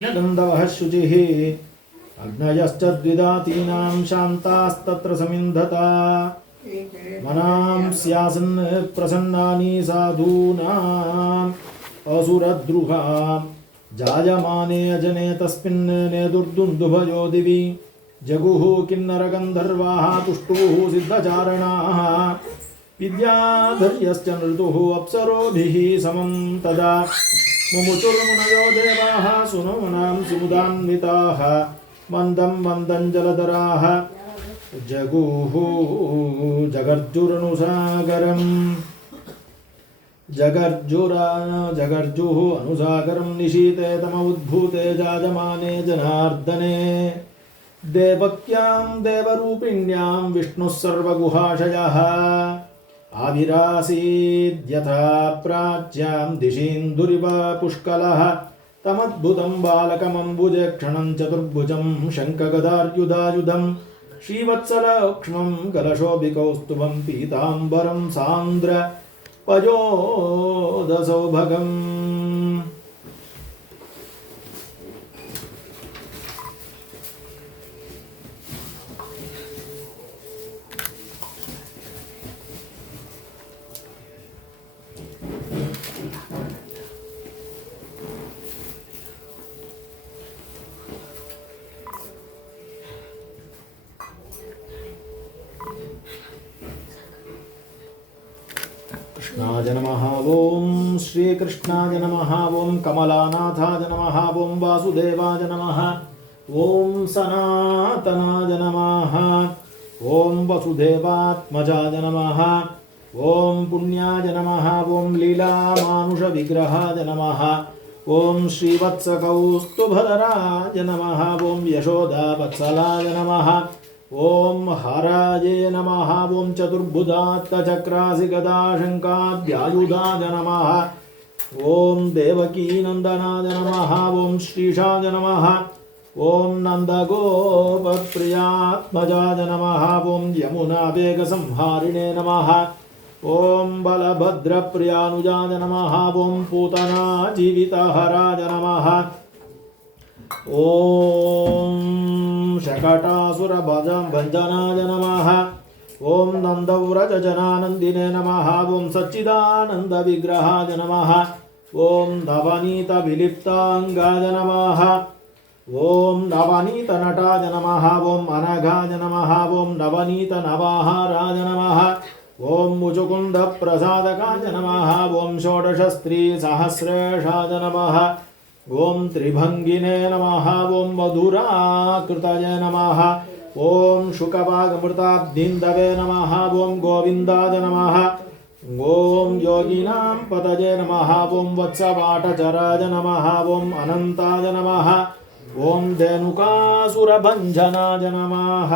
गन्धवः शुचिः अग्नयश्च द्विदातीनां शान्तास्तत्र समिन्धता मनां स्यासन् प्रसन्नानि साधूनाम् असुरद्रुहा जायमाने अजने तस्मिन् नेदुर्दुन्दुभयो दिवि जगुः किन्नरगन्धर्वाः तुष्टुः सिद्धचारणाः विद्याधर्यश्च नृतुः अप्सरोभिः समं तदा मुमुचुर्मुनयो देवाः सुनमनां सुमुदान्विताः मन्दं मन्दं जलधराः जगुः जगर्जुरनुसागरम् जगर्जुः अनुसागरं निशीते तमोद्भूते जायमाने जनार्दने देवक्यां देवरूपिण्यां विष्णुः सर्वगुहाशयः आविरासीद्यथा प्राच्यां दिशीन्दुरिव पुष्कलः तमद्भुतं बालकमम्बुजे क्षणं चतुर्भुजं शङ्खगदार्युधायुधं श्रीवत्सलक्ष्मं कलशोभिकौस्तुभं पीताम्बरं सान्द्र पयोदसौभगम् कृष्णाय नमः ओं श्रीकृष्णाय नमः ओं कमलानाथाय नमः ओं वासुदेवाय नमः ओं सनातनाय नमः ओं वसुदेवात्मजाय नमः ओं पुण्याय नमः ओं लीलामानुषविग्रहाय नमः ओं श्रीवत्सकौस्तुभधराय नमः ओं यशोदावत्सलाय नमः ओं हराये नमः ओं चतुर्भुजात्तचक्रासि गदाशङ्काद्यायुधाय नमः ओं देवकीनन्दनाय नमः ओं श्रीशाय नमः ओं नन्दगोपप्रियात्मजाय नमः ओं यमुनावेगसंहारिणे नमः ओं बलभद्रप्रियानुजाय नमः ओं पूतनाजीवितहराय नमः ओं शकटासुरभञ्जनाय नमः ओं नन्दव्रजजनानन्दिने नमः ओं सच्चिदानन्दविग्रहाय नमः ओं नवनीतविलिप्ताङ्गाय नमः ओं नवनीतनटाय नमः ओं अनघाय नमः ओं नवनीतनवाहाराय नमः ओं मुचुकुन्दप्रसादकाय नमः ओं षोडशस्त्रीसहस्रेशाय नमः ओं त्रिभंगिने नमः ओं मधुराकृतये नमः ओं शुकवागमृताब्धिन्दवे नमः ओं गोविन्दाय नमः ओं योगिनां पतये नमः ओं वत्सवाटचराय नमः ओं अनन्ताय नमः ओं धेनुकासुरभञ्जनाय नमः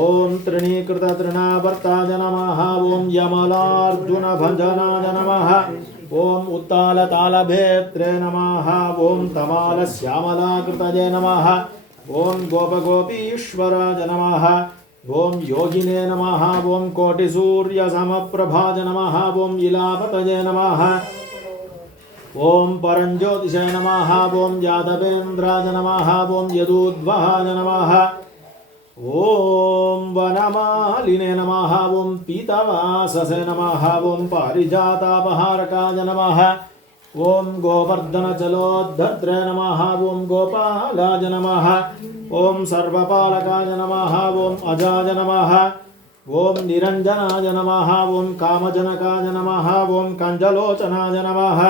ओं तृणीकृततृणावर्ताय नमः ओं यमलार्जुनभञ्जनाय नमः ओं उत्तालतालभेत्रे नमः ओं तमालश्यामलाकृतये नमः ओं गोपगोपीश्वराय नमः ओं योगिने नमः ओं कोटिसूर्यसमप्रभाय नमः ओं इलापतये नमः ओं परञ्ज्योतिषे नमः ओं यादवेन्द्राय नमः ओं यदूद्वहाय नमः ओं वनमालिने नमः ओं पीतवाससे नमः ओं पारिजातापहारकाय नमः ओं गोवर्धनचलोद्धत्रे नमः ओं गोपालाय नमः ओं सर्वपालकाय नमः ओं अजाय नमः ओं निरञ्जनाय नमः ओं कामजनकाय नमः ओं कञ्जलोचनाय नमः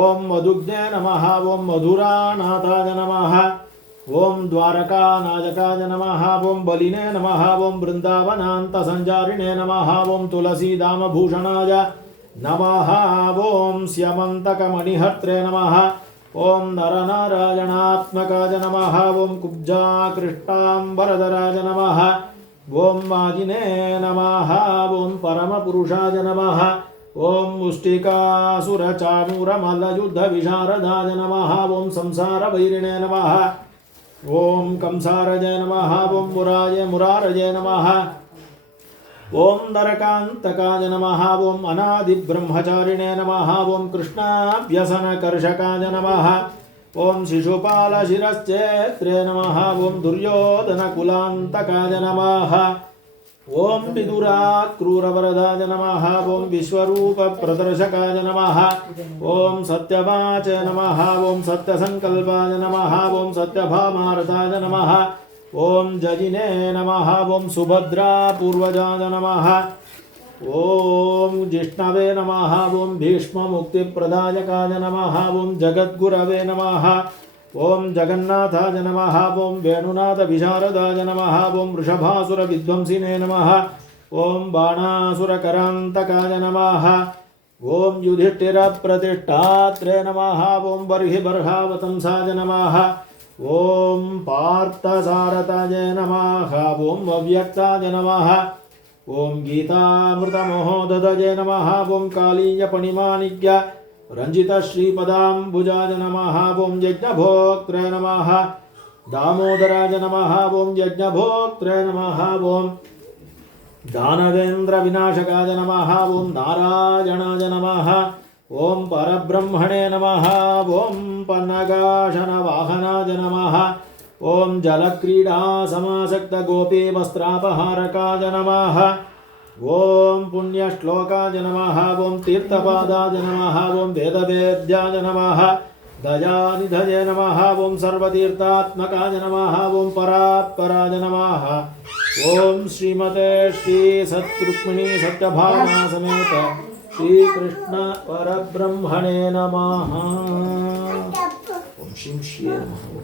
ओं मधुग्ने नमः ओं मधुरानाथाय नमः ओं द्वारकानायकाय नमः ओं बलिने नमः ओं वृन्दावनान्तसञ्चारिणे नमः ओं तुलसीदामभूषणाय नमः ओं स्यमन्तकमणिहर्त्रे नमः ओं नरनारायणात्मकाय नमः ओं कुब्जाकृष्टाम्बरधराय नमः ओं माजिने नमः ओं परमपुरुषाय नमः ओं मुष्टिकासुरचाणूरमल्लयुद्धविशारदाय नमः ओं संसारवैरिणे नमः ओं कंसारजय नमः ओं मुरारये नमः ओं नरकान्तकाय नमः ओं अनादिब्रह्मचारिणे नमः ओं कृष्णाभ्यसनकर्षकाय नमः ओम शिशुपालशिरश्चेत्रे नमः ओम दुर्योधनकुलान्तकाय नमः ओम विदुराक्रूरवरदाय नमः ओम विश्वरूपप्रदर्शकाय नमः ओम सत्यवाच नमः ओम सत्यसंकल्पाय नमः ओम सत्यभामार्ताय नमः ओम जजिने नमः ओम सुभद्रापूर्वजाय नमः ओम जिष्णवे नमः ओम भीष्ममुक्तिप्रदायकाय नमः ओम जगद्गुरवे नमः ओम जगन्नाथाय नमः ओम वेणुनाथविशारदाय नमः ओम वृषभासुरविध्वंसिने नमः ओम बाणासुरकरान्तकाय नमः ओम युधिष्ठिरप्रतिष्ठात्रे नमः ओम बर्हिबर्हावतंसाय नमः ओम पार्थसारथाय नमः ओम अव्यक्ताय नमः ओम गीतामृतमहोदधये नमः ओम कालीयपणिमाणिक्य रञ्जितश्रीपदाम्बुजाय नमः ओम यज्ञभोक्त्रे नमः दामोदराय नमः ओम यज्ञभोक्त्रे नमः ओम दानवेन्द्रविनाशकाय नमः ओम नारायणाय नमः ओम परब्रह्मणे नमः ओम पन्नगाशनवाहनाय नमः ओम जलक्रीडा समासक्त गोपी वस्त्रापहारकाय नमः ओम पुण्यश्लोकाय नमः ओम तीर्थपादाय नमः ओम वेदवेद्याय नमः दयानिधये नमः ओम सर्वतीर्थात्मकाय नमः ओम परात्पराय नमः ओम श्रीमते श्री सत्रुक्मिणी सत्यभामा समेत श्री कृष्ण परब्रह्मणे नमः ओम श्रीं श्री नमः